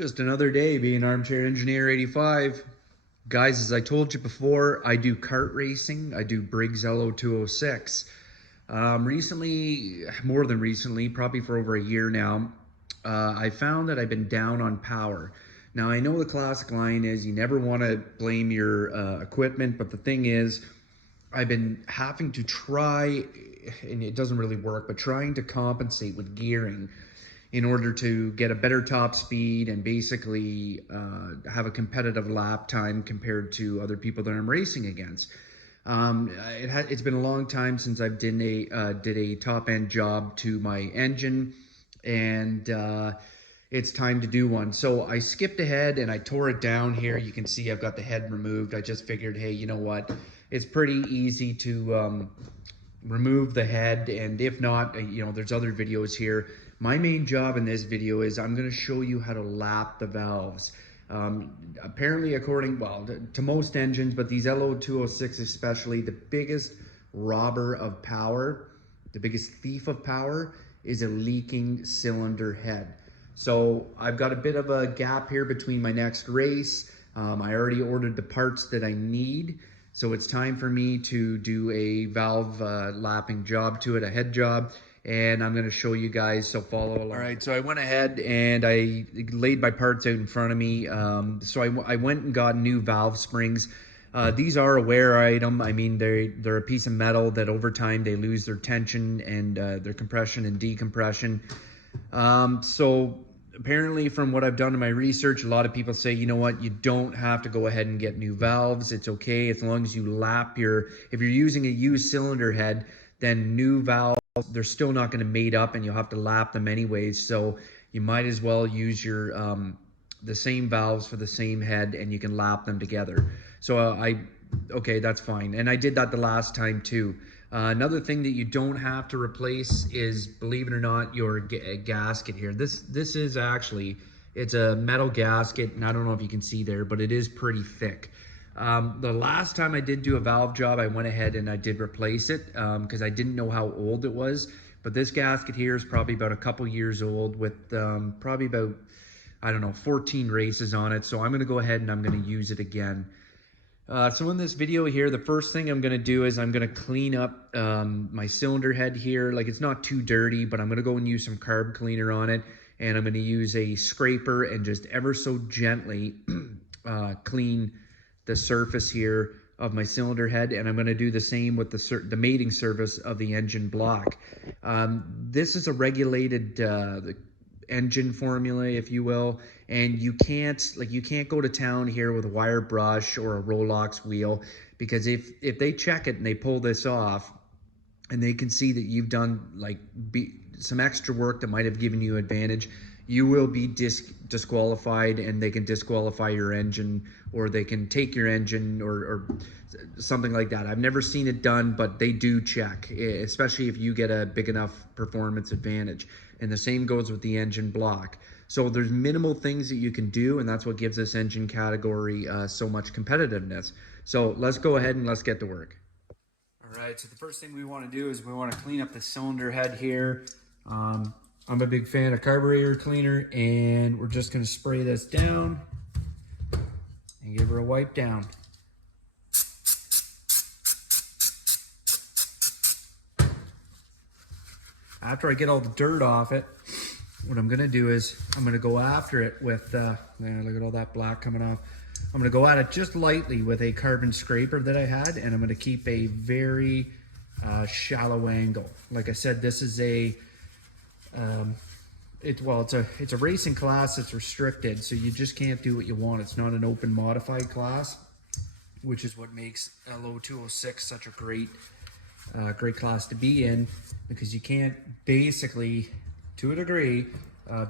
Just another day being Armchair Engineer 85. Guys, as I told you before, I do kart racing. I do BRIGG's LO206. Recently, more than recently, probably for over a year now, I found that I've been down on power. Now, I know the classic line is you never want to blame your equipment, but the thing is, I've been having to try, and it doesn't really work, but trying to compensate with gearing in order to get a better top speed and basically have a competitive lap time compared to other people that I'm racing against. It's been a long time since I've did a top end job to my engine, and it's time to do one. So I skipped ahead and I tore it down here. You can see I've got the head removed. I just figured, hey, you know what? It's pretty easy to remove the head, and if not, there's other videos here. My main job in this video is I'm going to show you how to lap the valves. Apparently, according, well, to most engines, but these LO206 especially, the biggest robber of power, the biggest thief of power is a leaking cylinder head. So I've got a bit of a gap here between my next race. I already ordered the parts that I need. So it's time for me to do a valve lapping job to it, a head job, and I'm going to show you guys, so follow along. All right, so I went ahead and I laid my parts out in front of me. So I went and got new valve springs. These are a wear item. I mean, they're a piece of metal that over time they lose their tension and their compression and decompression. So apparently, from what I've done in my research, a lot of people say, you know what, you don't have to go ahead and get new valves. It's okay as long as you lap if you're using a used cylinder head, then new valves, they're still not going to mate up and you'll have to lap them anyways. So you might as well use your the same valves for the same head and you can lap them together. So okay, that's fine. And I did that the last time too. Another thing that you don't have to replace is, believe it or not, your gasket here. This is actually, it's a metal gasket, and I don't know if you can see there, but it is pretty thick. The last time I did do a valve job, I went ahead and I did replace it because I didn't know how old it was. But this gasket here is probably about a couple years old with probably about, I don't know, 14 races on it. So I'm going to go ahead and I'm going to use it again. So in this video here, the first thing I'm going to do is I'm going to clean up my cylinder head here. Like, it's not too dirty, but I'm going to go and use some carb cleaner on it. And I'm going to use a scraper and just ever so gently clean the surface here of my cylinder head. And I'm going to do the same with the mating surface of the engine block. This is a regulated engine formula, if you will, and you can't go to town here with a wire brush or a Rolex wheel, because if they check it and they pull this off and they can see that you've done some extra work that might have given you advantage, you will be disqualified, and they can disqualify your engine, or they can take your engine or something like that. I've never seen it done, but they do check, especially if you get a big enough performance advantage. And the same goes with the engine block. So there's minimal things that you can do, and that's what gives this engine category so much competitiveness. So let's go ahead and let's get to work. All right, so the first thing we want to do is we want to clean up the cylinder head here. I'm a big fan of carburetor cleaner, and we're just going to spray this down and give her a wipe down. After I get all the dirt off it, what I'm going to do is I'm going to go after it with, look at all that black coming off. I'm going to go at it just lightly with a carbon scraper that I had, and I'm going to keep a very shallow angle. Like I said, this is it's a racing class that's restricted, so you just can't do what you want. It's not an open modified class, which is what makes LO206 such a great class to be in, because you can't basically, to a degree,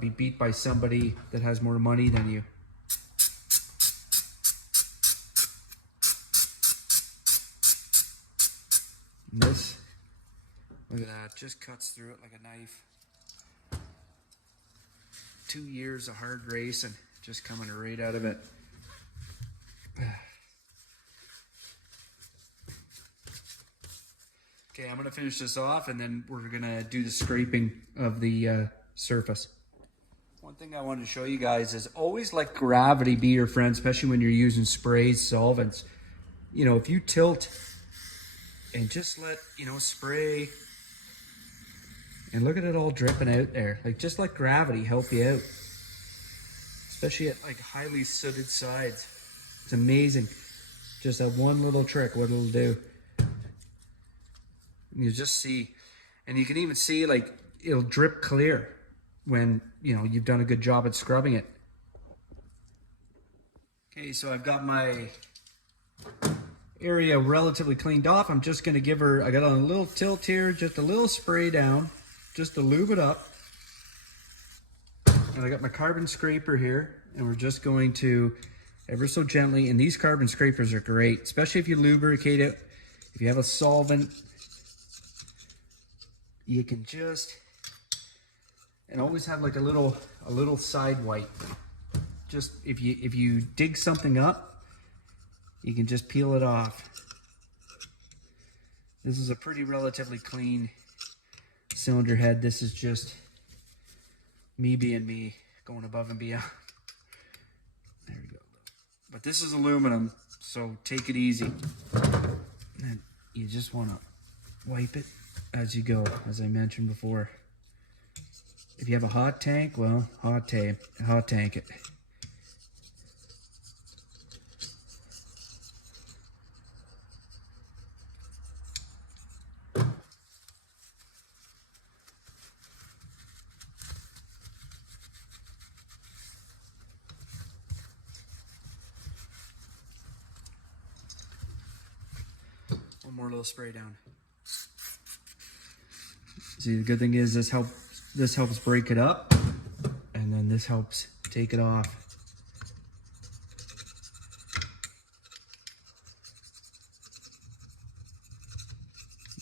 be beat by somebody that has more money than you. And this, look at that, just cuts through it like a knife. 2 years of hard racing, just coming right out of it. Okay, I'm gonna finish this off and then we're gonna do the scraping of the surface. One thing I wanted to show you guys is always let gravity be your friend, especially when you're using sprays, solvents. You know, if you tilt and just let, you know, spray, and look at it all dripping out there. Like, just let gravity help you out, especially at like highly sooted sides. It's amazing. Just that one little trick, what it'll do. You just see, and you can even see like it'll drip clear when, you know, you've done a good job at scrubbing it. Okay, so I've got my area relatively cleaned off. I'm just going to give her, I got a little tilt here, just a little spray down, just to lube it up. And I got my carbon scraper here, and we're just going to ever so gently, and these carbon scrapers are great, especially if you lubricate it. If you have a solvent, you can just, and always have like a little side wipe. Just if you dig something up, you can just peel it off. This is a pretty relatively clean cylinder head. This is just me being me, going above and beyond. There we go. But this is aluminum, so take it easy. And you just want to wipe it as you go, as I mentioned before. If you have a hot tank, well, hot tank it. One more little spray down. See, the good thing is this helps break it up, and then this helps take it off.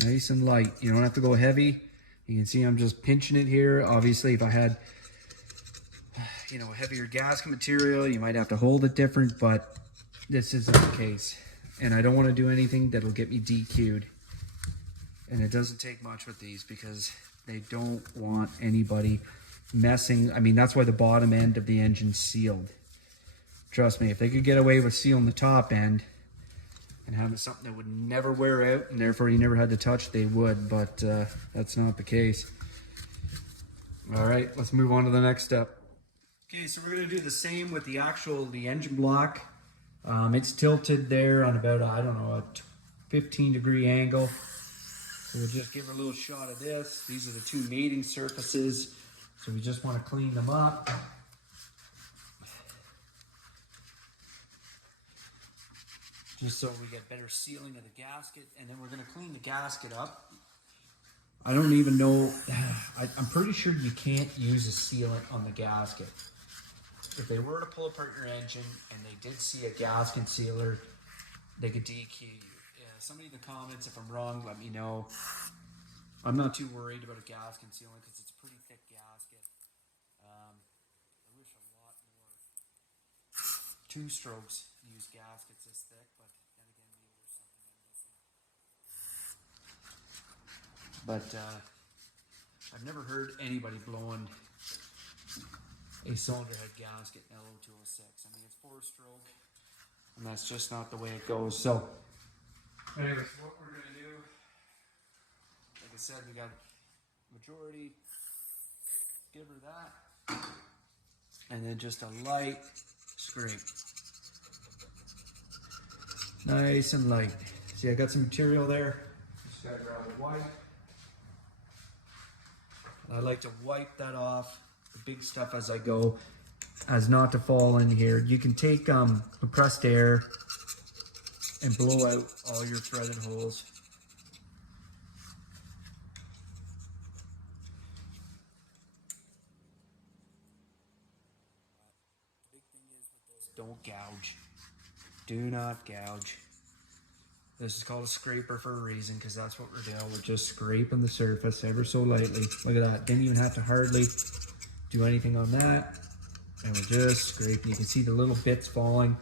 Nice and light. You don't have to go heavy. You can see I'm just pinching it here. Obviously, if I had, you know, heavier gasket material, you might have to hold it different, but this isn't the case. And I don't want to do anything that'll get me DQ'd. And it doesn't take much with these because they don't want anybody messing. I mean, that's why the bottom end of the engine's sealed. Trust me, if they could get away with sealing the top end and having something that would never wear out and therefore you never had to touch, they would, but that's not the case. All right, let's move on to the next step. Okay, so we're gonna do the same with the engine block. It's tilted there on about, I don't know, a 15-degree angle. So we'll just give her a little shot of this. These are the two mating surfaces. So we just want to clean them up. Just so we get better sealing of the gasket. And then we're going to clean the gasket up. I don't even know, I'm pretty sure you can't use a sealant on the gasket. If they were to pull apart your engine and they did see a gasket sealer, they could DQ you. Somebody in the comments, if I'm wrong, let me know. I'm not too worried about a gasket sealant because it's a pretty thick gasket. I wish a lot more two-strokes use gaskets this thick, but then again, maybe there's something I'm missing. But I've never heard anybody blowing a cylinder head gasket in LO206. I mean, it's 4-stroke, and that's just not the way it goes. So anyways, what we're going to do, like I said, we got majority, give her that, and then just a light scrape. Nice and light. See, I got some material there. Just got to grab a wipe. I like to wipe that off, the big stuff as I go, as not to fall in here. You can take compressed air and blow out all your threaded holes. The big thing is with this, don't gouge. Do not gouge. This is called a scraper for a reason, because that's what we're doing. We're just scraping the surface ever so lightly. Look at that. Didn't even have to hardly do anything on that. And we're just scraping. You can see the little bits falling.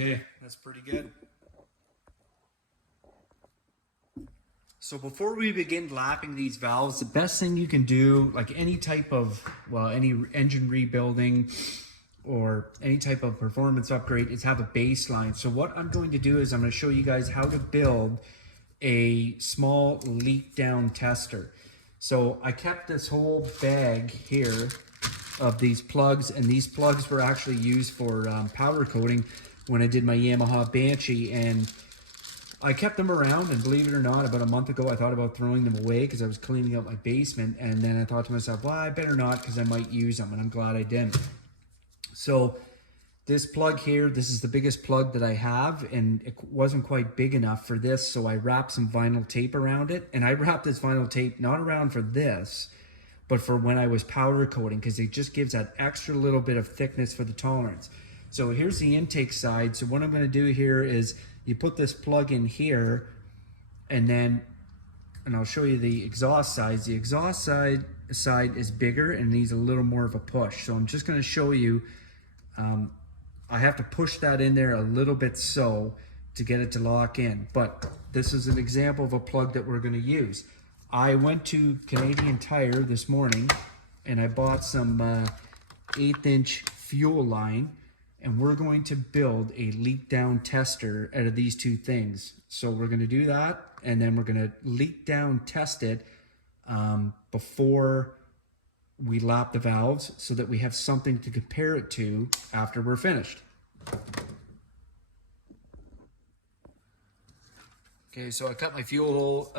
Okay, that's pretty good. So before we begin lapping these valves, the best thing you can do, like any type of, well, any engine rebuilding or any type of performance upgrade, is have a baseline. So what I'm going to do is I'm going to show you guys how to build a small leak down tester. So I kept this whole bag here of these plugs, and these plugs were actually used for powder coating when I did my Yamaha Banshee, and I kept them around, and believe it or not, about a month ago I thought about throwing them away because I was cleaning up my basement, and then I thought to myself, well, I better not because I might use them, and I'm glad I didn't. So this plug here, this is the biggest plug that I have, and it wasn't quite big enough for this, so I wrapped some vinyl tape around it, and I wrapped this vinyl tape not around for this, but for when I was powder coating, because it just gives that extra little bit of thickness for the tolerance. So here's the intake side. So what I'm going to do here is you put this plug in here, and I'll show you the exhaust sides. The exhaust side is bigger and needs a little more of a push. So I'm just going to show you, I have to push that in there a little bit so to get it to lock in. But this is an example of a plug that we're going to use. I went to Canadian Tire this morning and I bought some 1/8 inch fuel line, and we're going to build a leak down tester out of these two things. So we're going to do that, and then we're going to leak down test it before we lap the valves so that we have something to compare it to after we're finished. Okay, so I cut my fuel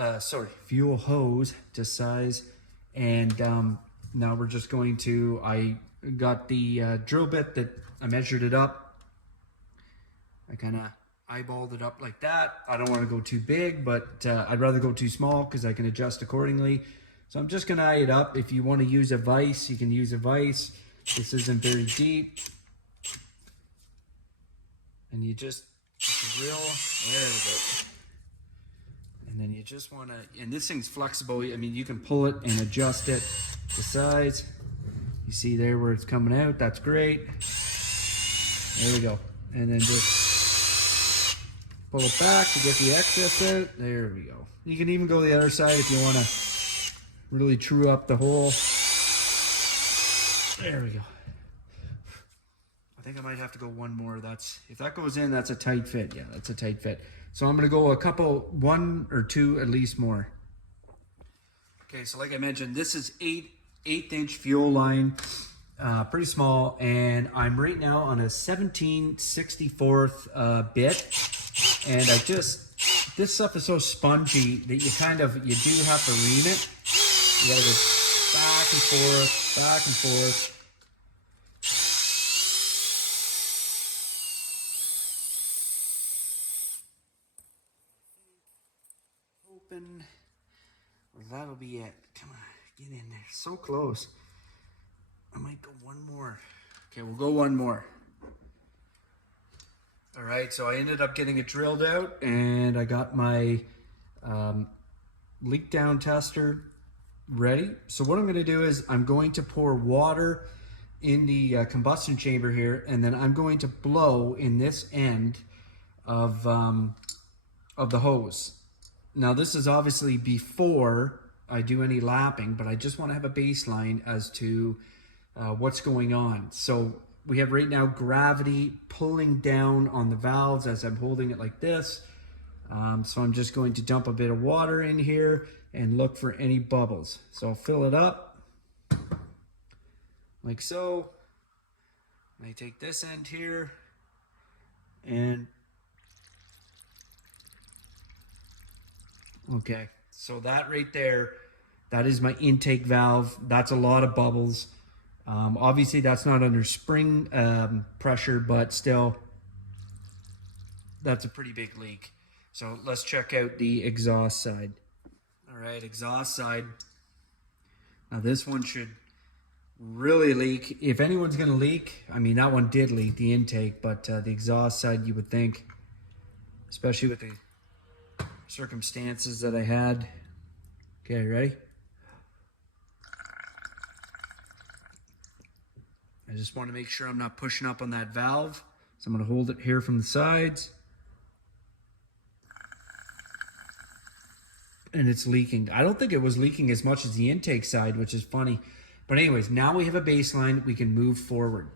hose to size, and now we're just going to, I got the drill bit that I measured it up. I kind of eyeballed it up like that. I don't want to go too big, but I'd rather go too small because I can adjust accordingly. So I'm just going to eye it up. If you want to use a vise, you can use a vise. This isn't very deep. And you just drill, there we go. And then you just want to, and this thing's flexible. I mean, you can pull it and adjust it to size. You see there where it's coming out, that's great. There we go. And then just pull it back to get the excess out. There we go. You can even go the other side if you want to really true up the hole. There we go. I think I might have to go one more. If that goes in, that's a tight fit. Yeah, that's a tight fit. So I'm going to go one or two at least more. Okay, so like I mentioned, this is 1/8 inch fuel line, pretty small, and I'm right now on a 17/64 bit, and this stuff is so spongy that you do have to ream it. You gotta go back and forth, back and forth. Open. Well, that'll be it. Come on, get in there. So close. I might go one more. Okay, we'll go one more. All right, so I ended up getting it drilled out, and I got my leak down tester ready. So what I'm going to do is I'm going to pour water in the combustion chamber here, and then I'm going to blow in this end of the hose. Now this is obviously before I do any lapping, but I just want to have a baseline as to what's going on. So we have right now gravity pulling down on the valves as I'm holding it like this. So I'm just going to dump a bit of water in here and look for any bubbles. So I'll fill it up like so. I take this end here and okay, so that right there, that is my intake valve. That's a lot of bubbles. Obviously that's not under spring pressure, but still that's a pretty big leak. So let's check out the exhaust side. All right, exhaust side. Now this one should really leak. If anyone's gonna leak, I mean that one did leak, the intake, but the exhaust side you would think, especially with the circumstances that I had. Okay, ready? I just want to make sure I'm not pushing up on that valve So I'm going to hold it here from the sides. And it's leaking. I don't think it was leaking as much as the intake side, which is funny. But anyways, now we have a baseline. We can move forward.